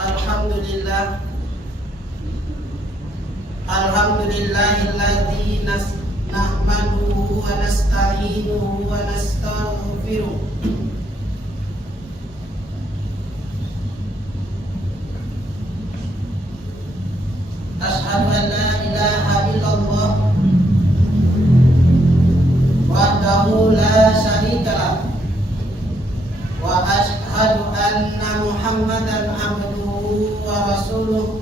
Alhamdulillah. Alhamdulillahilladzi nahmaduhu wa nasta'inuhu wa nastaghfiruh. Asyhadu an la ilaha illallah wahdahu la syarika lah. Wa asyhadu anna Muhammadan abduhu wa rasuluh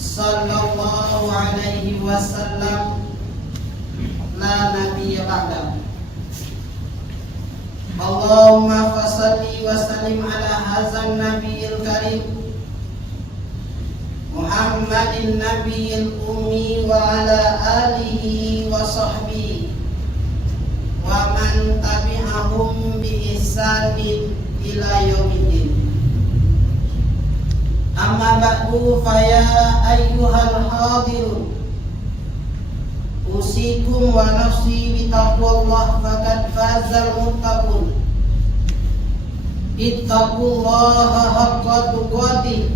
sallallahu alaihi wasallam la nabiyya ba'da. Allahumma fassalli wa sallim ala hadzal nabiyil karim Muhammadin nabiyil ummi wa ala alihi wa sahbihi wa man tabi'ahum bi ihsanin ila yaumiddin. Amma ba'du fa ya ayyuhal hadirun, usikum wa nafsi bi taqwallah faqad fazal muttaqun. Ittaqullaha haqqa tuqatih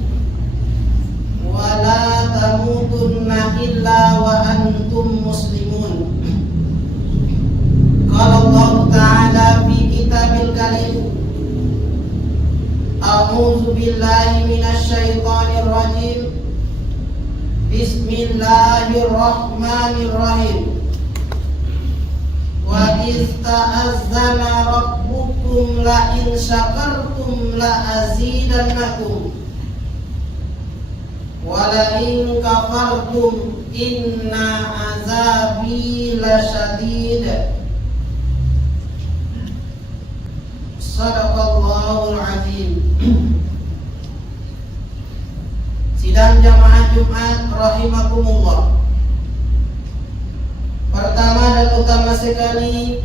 wa la tamutunna illa wa antum muslimun. Qala Allah Ta'ala fi kitabil karim, a'udzu billahi minasy syaithanir rajim. Bismillahirrahmanirrahim. Wa iz ta'azzana rabbukum la in syakartum la azidannakum wa la in kafartum inna azabi lasyadid. Shadaqallahul azim. Sidang jamaah Jumat rahimakumullah. Pertama dan utama sekali,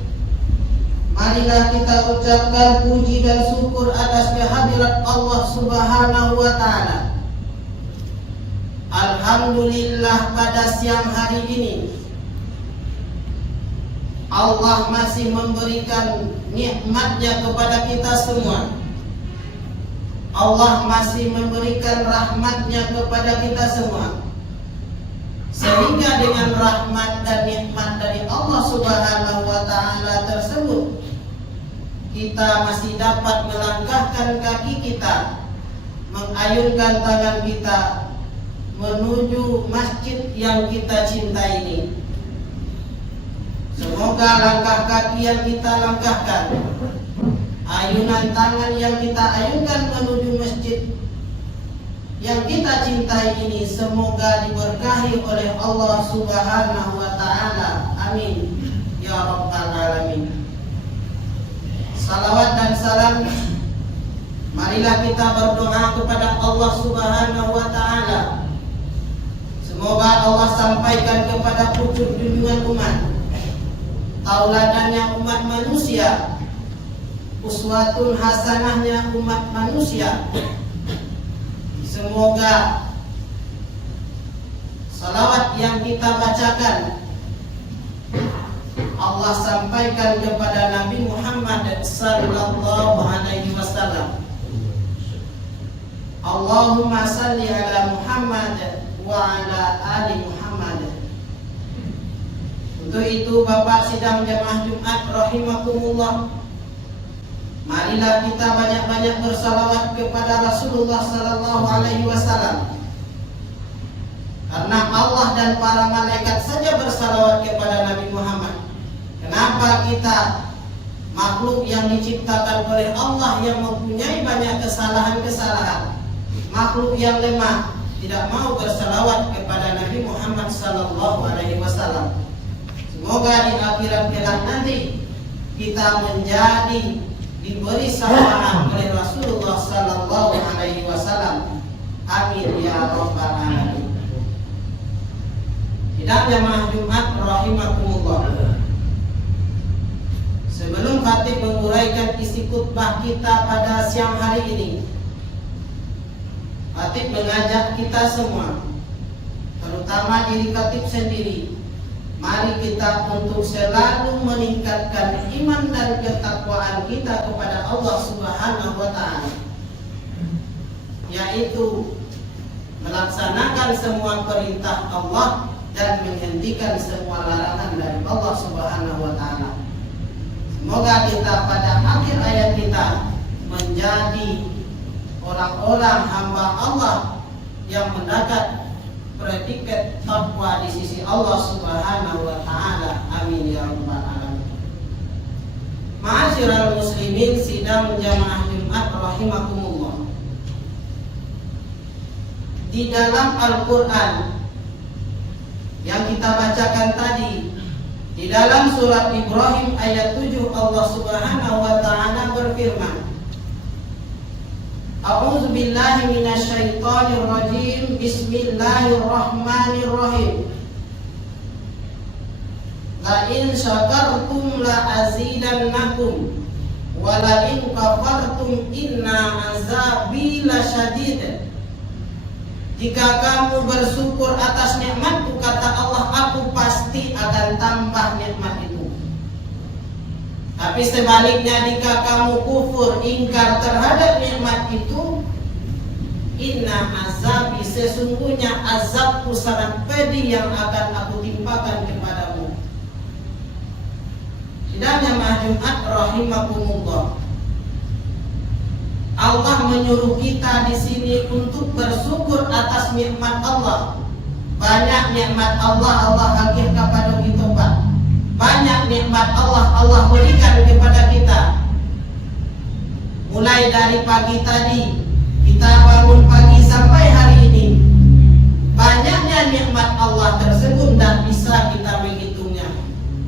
marilah kita ucapkan puji dan syukur atas kehadirat Allah Subhanahu wa Ta'ala. Alhamdulillah, pada siang hari ini Allah masih memberikan nikmatnya kepada kita semua. Allah masih memberikan rahmatnya kepada kita semua, sehingga dengan rahmat dan nikmat dari Allah Subhanahu wa Ta'ala tersebut, kita masih dapat melangkahkan kaki kita, mengayunkan tangan kita menuju masjid yang kita cintai ini. Semoga langkah kaki yang kita langkahkan, ayunan tangan yang kita ayunkan menuju masjid yang kita cintai ini, semoga diberkahi oleh Allah Subhanahu wa Ta'ala. Amin ya rabbal alamin. Salawat dan salam, marilah kita berdoa kepada Allah Subhanahu wa Ta'ala. Semoga Allah sampaikan kepada pucuk junjungan umat, tauladannya umat manusia, uswatun hasanahnya umat manusia. Semoga salawat yang kita bacakan Allah sampaikan kepada Nabi Muhammad sallallahu alaihi wasallam. Allahumma salli ala Muhammad wa ala ali Muhammad. Untuk itu Bapak sidang jamaah Jumat rahimakumullah, marilah kita banyak-banyak bersalawat kepada Rasulullah sallallahu alaihi wasallam. Karena Allah dan para malaikat saja bersalawat kepada Nabi Muhammad, kenapa kita, makhluk yang diciptakan oleh Allah yang mempunyai banyak kesalahan-kesalahan, makhluk yang lemah, tidak mau bersalawat kepada Nabi Muhammad sallallahu alaihi wasallam? Semoga di akhirat kelak nanti kita menjadi diberi syafaat oleh Rasulullah sallallahu alaihi wasallam. Amin ya rabbal alamin. Sidang jamaah Jumat rahimakumullah. Sebelum khatib menguraikan isi khutbah kita pada siang hari ini, khatib mengajak kita semua, terutama diri khatib sendiri, mari kita untuk selalu meningkatkan iman dan ketakwaan kita kepada Allah Subhanahu wa Ta'ala. yaitu melaksanakan semua perintah Allah dan menghentikan semua larangan dari Allah Subhanahu wa taala. Semoga kita pada akhir ayat kita menjadi orang-orang hamba Allah yang mendapat predikat takwa di sisi Allah Subhanahu wa taala. Amin ya rabbal alamin. Ma'asyiral muslimin sidang jamaah Jumat rahimakumullah. Di dalam Al-Qur'an yang kita bacakan tadi, di dalam surat Ibrahim ayat 7, Allah Subhanahu wa taala berfirman, A'udzu billahi minasyaitonir rajim. Bismillahirrahmanirrahim. La in syakartum la azidannakum wa la in kafartum inna azabi lasyadid. Jika kamu bersyukur atas nikmatku, kata Allah, aku pasti akan tambah nikmat itu. Tapi sebaliknya, jika kamu kufur, ingkar terhadap nikmat itu, inna azabi, sesungguhnya azabku sangat pedih yang akan aku timpakan kepadamu. Sidang jamaah Jumat rahimakumullah. Allah menyuruh kita di sini untuk bersyukur atas nikmat Allah. Banyak nikmat Allah hadir kepada kita, Pak. Banyak nikmat Allah berikan kepada kita. Mulai dari pagi tadi, kita bangun pagi sampai hari ini, banyaknya nikmat Allah tersebut dan bisa kita menghitungnya.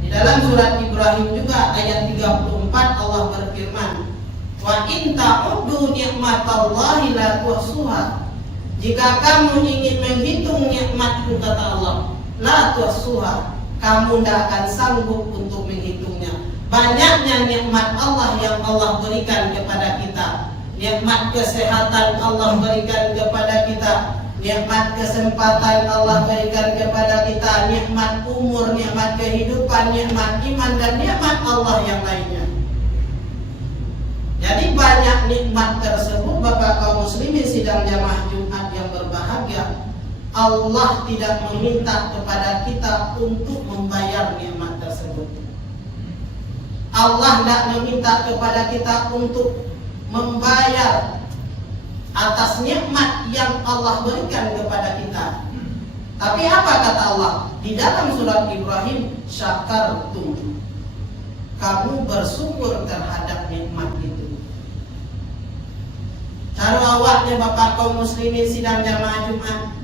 Di dalam surat Ibrahim juga ayat 34 Allah berfirman, wa in ta'uddu nikmatallahi la tuhsuha. Jika kamu ingin menghitung nikmatku, kata Allah, la tuhsuha, kamu tidak akan sanggup untuk menghitungnya. Banyaknya nikmat Allah yang Allah berikan kepada kita. Nikmat kesehatan Allah berikan kepada kita, nikmat kesempatan Allah berikan kepada kita, nikmat umur, nikmat kehidupan, nikmat iman, dan nikmat Allah yang lainnya. Jadi banyak nikmat tersebut, Bapak kaum muslimin sidang jamaah Jumat yang berbahagia. Allah tidak meminta kepada kita untuk membayar nikmat tersebut. Allah tidak meminta kepada kita untuk membayar atas nikmat yang Allah berikan kepada kita. Tapi apa kata Allah? Di dalam surat Ibrahim, syakartum, kamu bersyukur terhadap nikmat itu. Cara awaknya Bapak kaum muslimin sidang jamaah Jumat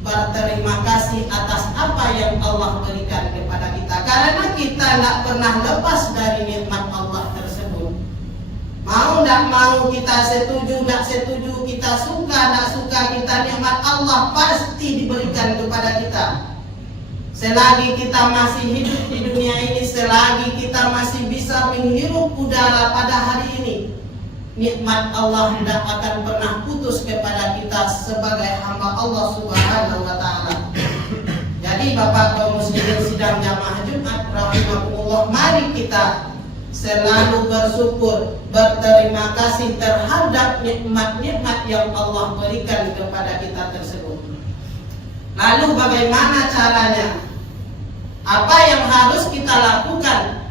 berterima kasih atas apa yang Allah berikan kepada kita, karena kita tidak pernah lepas dari nikmat Allah tersebut. Mau tidak mau, kita setuju tidak setuju, kita suka tidak suka, kita nikmat Allah pasti diberikan kepada kita. Selagi kita masih hidup di dunia ini, selagi kita masih bisa menghirup udara pada hari ini, nikmat Allah tidak akan pernah putus kepada kita sebagai hamba Allah Subhanahu wa taala. Jadi Bapak kaum muslimin sidang jamaah Jumat rahimakumullah, mari kita selalu bersyukur, berterima kasih terhadap nikmat-nikmat yang Allah berikan kepada kita tersebut. Lalu bagaimana caranya? Apa yang harus kita lakukan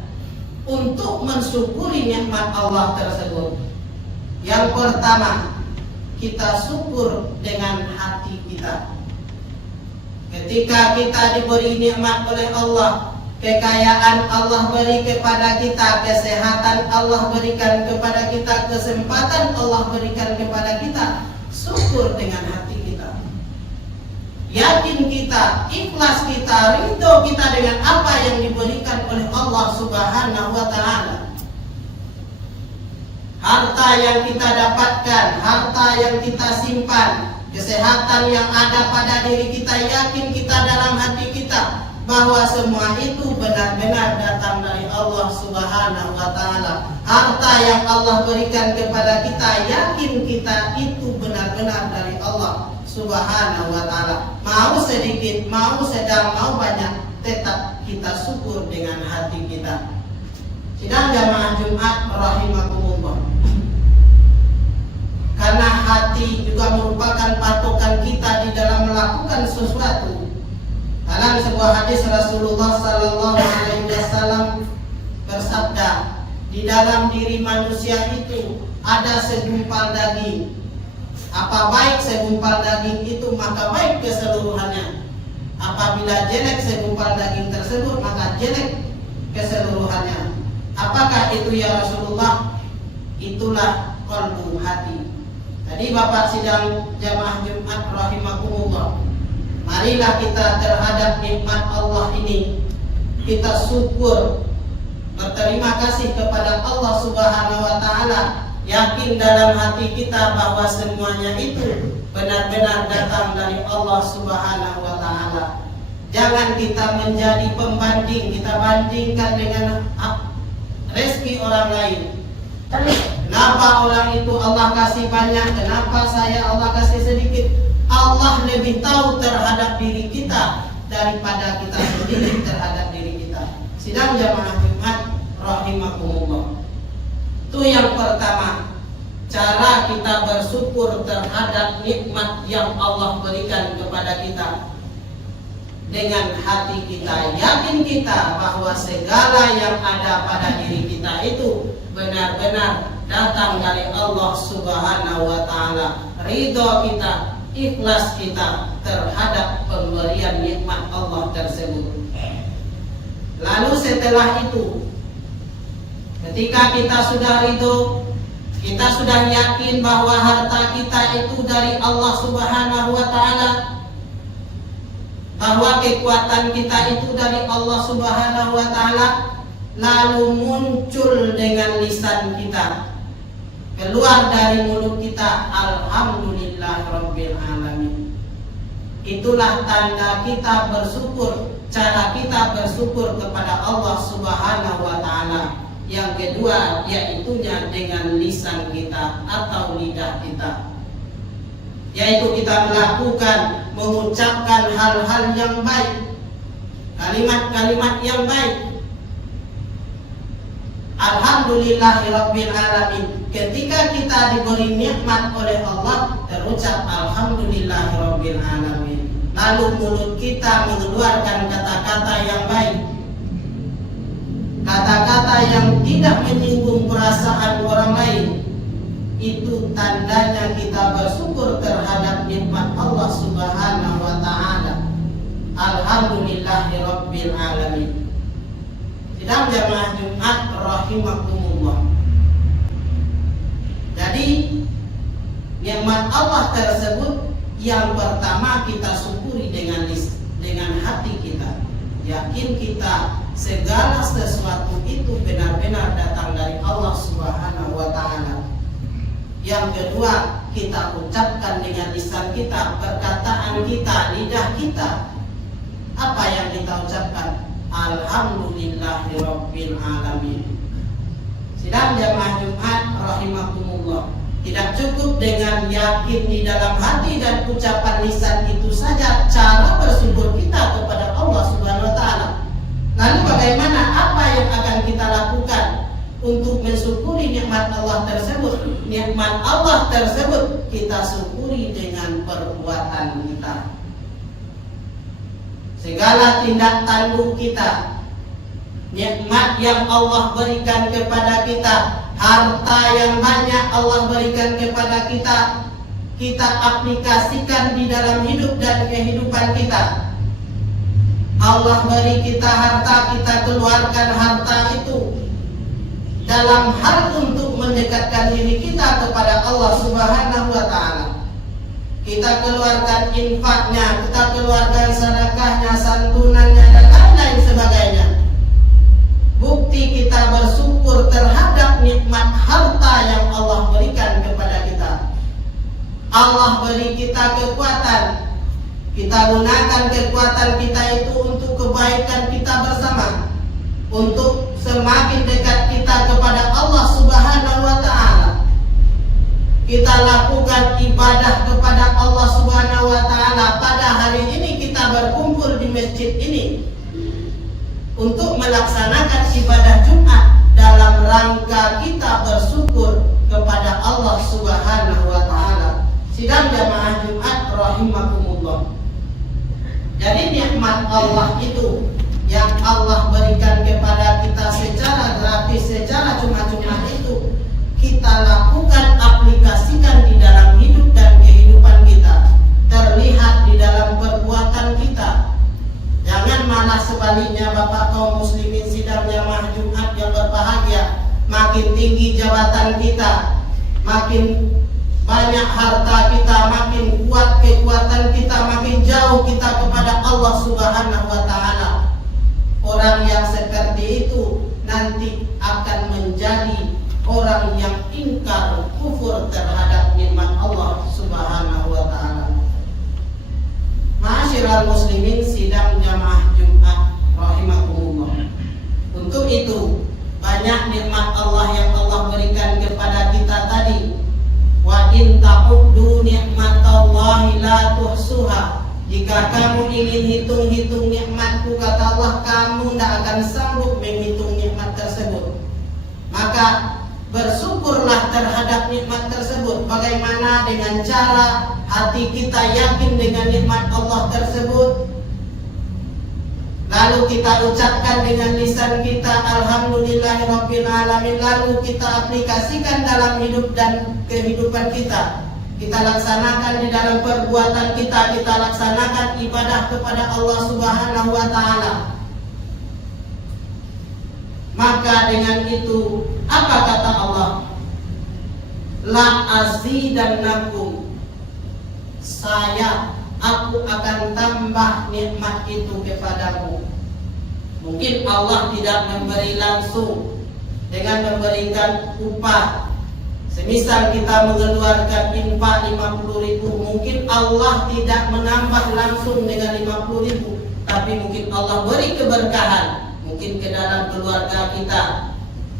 untuk mensyukuri nikmat Allah tersebut? Yang pertama, kita syukur dengan hati kita. Ketika kita diberi nikmat oleh Allah, kekayaan Allah beri kepada kita, kesehatan Allah berikan kepada kita, kesempatan Allah berikan kepada kita, syukur dengan hati kita. Yakin kita, ikhlas kita, ridho kita dengan apa yang diberikan oleh Allah Subhanahu wa taala. Harta yang kita dapatkan, harta yang kita simpan, kesehatan yang ada pada diri kita, yakin kita dalam hati kita bahwa semua itu benar-benar datang dari Allah Subhanahu wa taala. Harta yang Allah berikan kepada kita, yakin kita itu benar-benar dari Allah Subhanahu wa taala. Mau sedikit, mau sedang, mau banyak, tetap kita syukur dengan hati kita. Sidang jamaah Jumat rahimakumullah. Karena hati juga sesuatu. Dalam sebuah hadis Rasulullah sallallahu alaihi wasallam bersabda, di dalam diri manusia itu ada segumpal daging. Apa baik segumpal daging itu, maka baik keseluruhannya. Apabila jelek segumpal daging tersebut, maka jelek keseluruhannya. Apakah itu ya Rasulullah? Itulah qalbu, hati. Tadi Bapak sidang jamaah Jumat rahimakumullah, marilah kita terhadap nikmat Allah ini kita syukur, berterima kasih kepada Allah Subhanahu wa taala, yakin dalam hati kita bahwa semuanya itu benar-benar datang dari Allah Subhanahu wa taala. Jangan kita menjadi pembanding, kita bandingkan dengan rezeki orang lain. Kenapa orang itu Allah kasih banyak, kenapa saya Allah kasih sedikit? Allah lebih tahu terhadap diri kita daripada kita sendiri terhadap diri kita. Sidang jamaah Jumat rahimakumullah. Itu yang pertama, cara kita bersyukur terhadap nikmat yang Allah berikan kepada kita. Dengan hati kita, yakin kita bahwa segala yang ada pada diri kita itu benar-benar datang dari Allah Subhanahu wa taala. Ridho kita, ikhlas kita terhadap pemberian nikmat Allah tersebut. Lalu setelah itu, ketika kita sudah ridho, kita sudah yakin bahwa harta kita itu dari Allah Subhanahu wa taala, bahwa kekuatan kita itu dari Allah Subhanahu wa taala, lalu muncul dengan lisan kita, keluar dari mulut kita, alhamdulillahirabbil alamin. Itulah tanda kita bersyukur, cara kita bersyukur kepada Allah Subhanahu wa taala. Yang kedua, yaitunya dengan lisan kita atau lidah kita, yaitu kita melakukan, mengucapkan hal-hal yang baik, kalimat-kalimat yang baik. Alhamdulillahirabbil alamin. Ketika kita diberi nikmat oleh Allah, terucap alhamdulillahirabbil alamin. Lalu mulut kita mengeluarkan kata-kata yang baik, kata-kata yang tidak menyinggung perasaan orang lain. Itu tandanya kita bersyukur terhadap nikmat Allah Subhanahu wa taala. Alhamdulillahirabbil alamin. Sidang jamaah Jumat rahimakumullah. Jadi nikmat Allah tersebut yang pertama kita syukuri dengan hati kita. Yakin kita segala sesuatu itu benar-benar datang dari Allah Subhanahu wa taala. Yang kedua, kita ucapkan dengan lisan kita, perkataan kita, lidah kita. Apa yang kita ucapkan? Alhamdulillahirabbil alamin. Sidang jamaah Jumat rahimakumullah. Tidak cukup dengan yakin di dalam hati dan ucapan lisan itu saja cara bersyukur kita kepada Allah Subhanahu wa taala. Lalu bagaimana, apa yang akan kita lakukan untuk mensyukuri nikmat Allah tersebut? Nikmat Allah tersebut kita syukuri dengan perbuatan kita. Segala tindak tanduk kita, nikmat yang Allah berikan kepada kita, harta yang banyak Allah berikan kepada kita, kita aplikasikan di dalam hidup dan kehidupan kita. Allah beri kita harta, kita keluarkan harta itu dalam hal untuk mendekatkan diri kita kepada Allah Subhanahu wa taala. Kita keluarkan infaknya, kita keluarkan sedekahnya, santunannya dan lain-lain sebagainya. Bukti kita bersyukur terhadap nikmat harta yang Allah berikan kepada kita. Allah beri kita kekuatan, kita gunakan kekuatan kita itu untuk kebaikan kita bersama, untuk semakin dekat kita kepada Allah Subhanahu wa taala. Kita lakukan ibadah kepada Allah Subhanahu wa taala. Pada hari ini kita berkumpul di masjid ini untuk melaksanakan ibadah Jumat dalam rangka kita bersyukur kepada Allah Subhanahu wa taala. Sidang jamaah Jumat rahimakumullah. Jadi nikmat Allah itu yang Allah berikan kepada kita secara gratis, secara cuma-cuma itu kita lakukan, aplikasikan di dalam hidup dan kehidupan kita, terlihat di dalam perbuatan kita. Jangan malah sebaliknya Bapak kaum muslimin sidang jamaah Jumat yang berbahagia, makin tinggi jabatan kita, makin banyak harta kita, makin kuat kekuatan kita, makin jauh kita kepada Allah Subhanahu wa Ta'ala. Orang yang seperti itu nanti akan menjadi orang yang ingkar, kufur terhadap nikmat Allah Subhanahu wa Ta'ala. Ma'asyiral muslimin sidang jamaah Jumat rahimakumullah. Untuk itu banyak nikmat Allah yang Allah berikan kepada kita tadi. Wa in ta'uddu nikmatallahi la tuhsuha. Jika kamu ingin hitung-hitung nikmatku, kata Allah, kamu tidak akan sanggup menghitung nikmat tersebut. Maka bersyukurlah terhadap nikmat tersebut. Bagaimana? Dengan cara hati kita yakin dengan nikmat Allah tersebut, lalu kita ucapkan dengan lisan kita alhamdulillahirabbil alamin, lalu kita aplikasikan dalam hidup dan kehidupan kita. Kita laksanakan di dalam perbuatan kita, kita laksanakan ibadah kepada Allah Subhanahu wa Ta'ala. Maka dengan itu apa kata Allah? La azidannakum, aku akan tambah nikmat itu kepadamu. Mungkin Allah tidak memberi langsung dengan memberikan upah. Semisal kita mengeluarkan infak 50.000, mungkin Allah tidak menambah langsung dengan 50.000, tapi mungkin Allah beri keberkahan, mungkin ke dalam keluarga kita,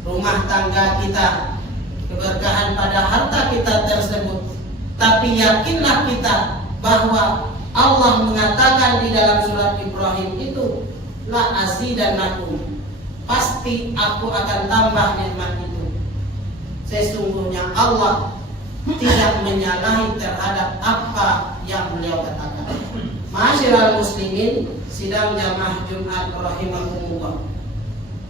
rumah tangga kita, keberkahan pada harta kita tersebut. Tapi yakinlah kita bahwa Allah mengatakan di dalam surat Ibrahim itu, la azidannakum, pasti aku akan tambah nikmat itu. Sesungguhnya Allah tidak menyalahi terhadap apa yang beliau katakan. Ma'asyiral muslimin sidang jamaah Jumat rahimakumullah.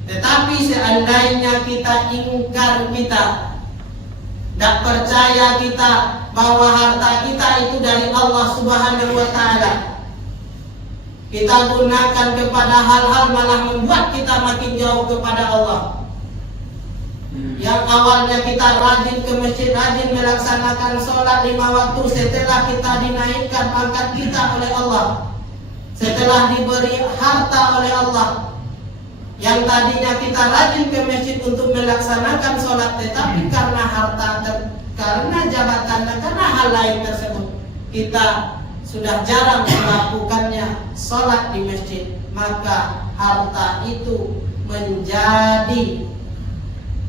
Tetapi seandainya kita ingkar, kita tidak percaya kita bahwa harta kita itu dari Allah Subhanahu wa Ta'ala, kita gunakan kepada hal-hal malah membuat kita makin jauh kepada Allah. Yang awalnya kita rajin ke masjid, rajin melaksanakan sholat 5 waktu, setelah kita dinaikkan pangkat kita oleh Allah, setelah diberi harta oleh Allah, yang tadinya kita rajin ke masjid untuk melaksanakan sholat, tetapi karena harta, karena jabatan, dan karena hal lain tersebut, kita sudah jarang melakukannya sholat di masjid, maka harta itu menjadi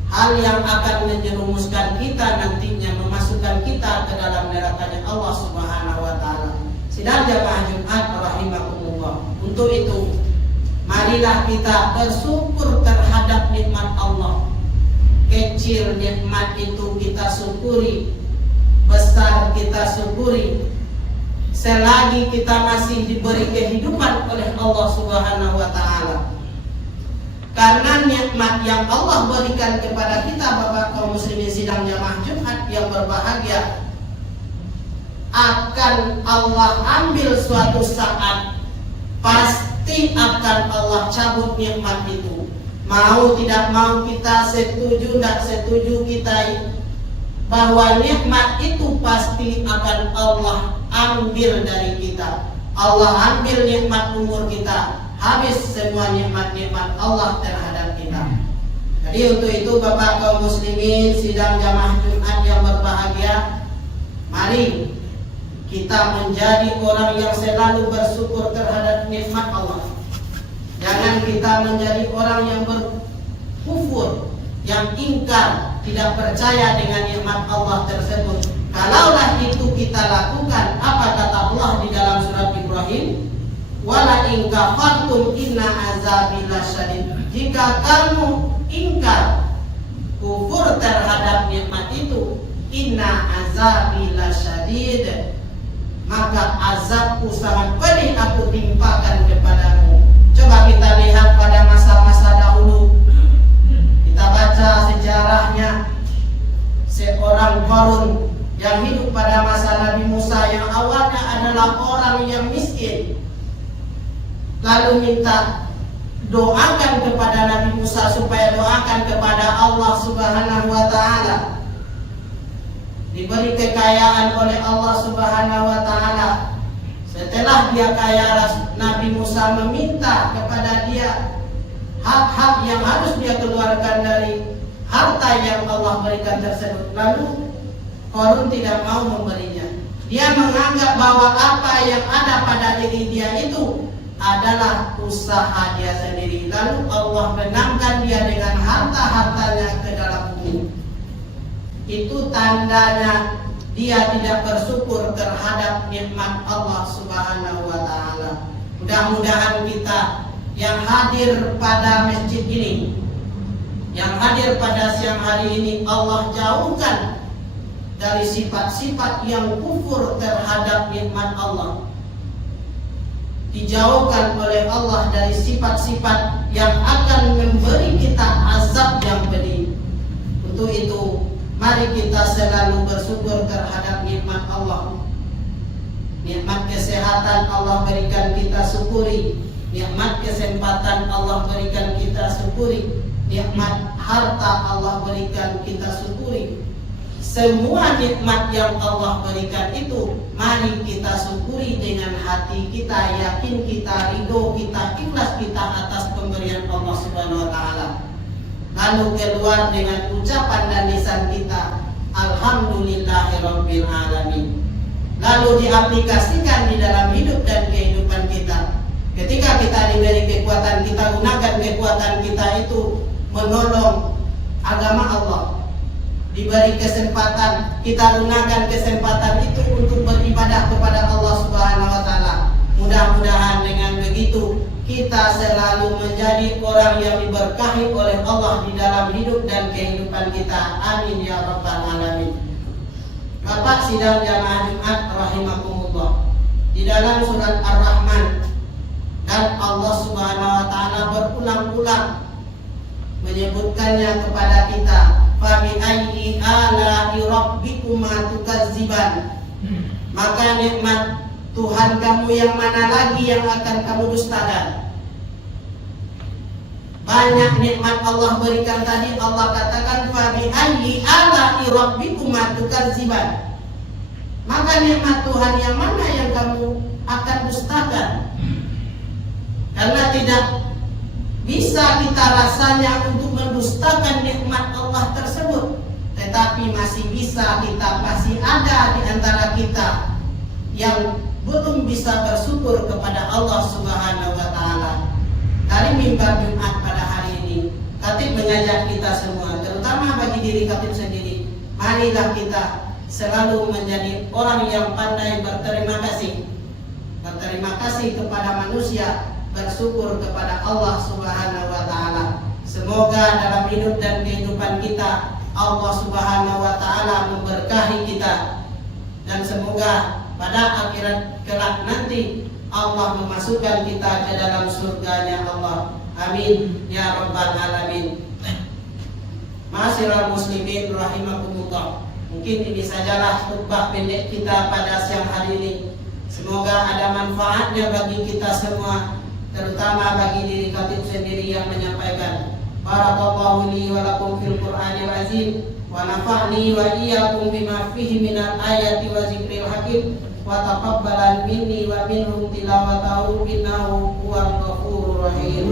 hal yang akan menjerumuskan kita nantinya, memasukkan kita ke dalam nerakanya Allah Subhanahu wa Ta'ala. Sidang jamaah Jumat rahimakumullah. Untuk itu marilah kita bersyukur terhadap nikmat Allah. Kecil nikmat itu kita syukuri, besar kita syukuri, selagi kita masih diberi kehidupan oleh Allah Subhanahu wa Ta'ala. Karena nikmat yang Allah berikan kepada kita, Bapak kaum muslimin sidang jamaah Jumat yang berbahagia, akan Allah ambil suatu saat, pasti akan Allah cabut nikmat itu. Mau tidak mau kita, setuju tidak setuju kita, bahwa nikmat itu pasti akan Allah ambil dari kita. Allah ambil nikmat umur kita, habis semua nikmat-nikmat Allah terhadap kita. Jadi untuk itu Bapak kaum muslimin sidang jamaah Jumat yang berbahagia, mari kita menjadi orang yang selalu bersyukur terhadap nikmat Allah. Jangan kita menjadi orang yang berkufur, yang ingkar, tidak percaya dengan nikmat Allah tersebut. Kalaulah itu kita lakukan, apa kata Allah di dalam surat Ibrahim? Wala in kafartum inna azabi lasyadid. Jika kamu ingkar, kufur terhadap nikmat itu, inna azabi lasyadid, maka azabku sangat pedih aku timpakan kepadamu. Coba kita lihat pada masa-masa dahulu, kita baca sejarahnya seorang Qarun yang hidup pada masa Nabi Musa, yang awalnya adalah orang yang miskin, lalu minta doakan kepada Nabi Musa supaya doakan kepada Allah Subhanahu wa Ta'ala. Diberi kekayaan oleh Allah Subhanahu wa Ta'ala. Setelah dia kaya, Nabi Musa meminta kepada dia hak-hak yang harus dia keluarkan dari harta yang Allah berikan tersebut. Lalu Qarun tidak mau memberinya. Dia menganggap bahwa apa yang ada pada diri dia itu adalah usaha dia sendiri. Lalu Allah menangkan dia dengan harta-hartanya ke dalam bumi. Itu tandanya dia tidak bersyukur terhadap nikmat Allah Subhanahu wa Ta'ala. Mudah-mudahan kita yang hadir pada masjid ini, yang hadir pada siang hari ini, Allah jauhkan dari sifat-sifat yang kufur terhadap nikmat Allah. Dijauhkan oleh Allah dari sifat-sifat yang akan memberi kita azab yang pedih. Untuk itu, mari kita selalu bersyukur terhadap nikmat Allah. Nikmat kesehatan Allah berikan, kita syukuri. Nikmat kesempatan Allah berikan, kita syukuri. Nikmat harta Allah berikan, kita syukuri. Semua nikmat yang Allah berikan itu mari kita syukuri dengan hati kita, yakin kita, ridho kita, ikhlas kita atas pemberian Allah Subhanahu wa Ta'ala. Lalu keluar dengan ucapan dan lisan kita, alhamdulillahirabbil alamin. Lalu diaplikasikan di dalam hidup dan kehidupan kita. Ketika kita diberi kekuatan, kita gunakan kekuatan kita itu menolong agama Allah. Diberi kesempatan, kita gunakan kesempatan itu untuk beribadah kepada Allah Subhanahu wa Ta'ala. Mudah-mudahan dengan begitu kita selalu menjadi orang yang diberkahi oleh Allah di dalam hidup dan kehidupan kita. Amin ya rabbal alamin. Bapak sidang jamaah Jumat rahimakumullah, di dalam surat Ar-Rahman, dan Allah Subhanahu wa Ta'ala berulang-ulang menyebutkannya kepada kita, fabi ayyi ala'i rabbikuma tukadziban. Maka nikmat Tuhan kamu yang mana lagi yang akan kamu dustakan? Banyak nikmat Allah berikan tadi. Allah katakan fabi ayyi ala'i rabbikuma tukadziban. Maka nikmat Tuhan yang mana yang kamu akan dustakan? Karena tidak bisa kita rasanya untuk mendustakan nikmat Allah tersebut, tetapi masih bisa kita, masih ada di antara kita yang belum bisa bersyukur kepada Allah Subhanahu wa Ta'ala. Dari mimbar Jumat pada hari ini, Khatib mengajak kita semua, terutama bagi diri Khatib sendiri, marilah kita selalu menjadi orang yang pandai berterima kasih. Berterima kasih kepada manusia, bersyukur kepada Allah Subhanahu wa Ta'ala. Semoga dalam hidup dan kehidupan kita Allah Subhanahu wa Ta'ala memberkahi kita, dan semoga pada akhirat kelak nanti Allah memasukkan kita ke dalam surganya Allah. Amin ya rabbal alamin. Ma'asyiral muslimin rahimakumullah. Mungkin ini sajalah khutbah pendek kita pada siang hari ini. Semoga ada manfaatnya bagi kita semua, terutama bagi diri Khatib sendiri yang menyampaikan. Barakallahu li wa lakum fil Qur'anil azim, wa nafa'ni wa iyyakum bima fihi minal ayati wa zikril hakim, wa taqabbalan minni wa minhum tilawatahu innahu huwal ghafurur rahim.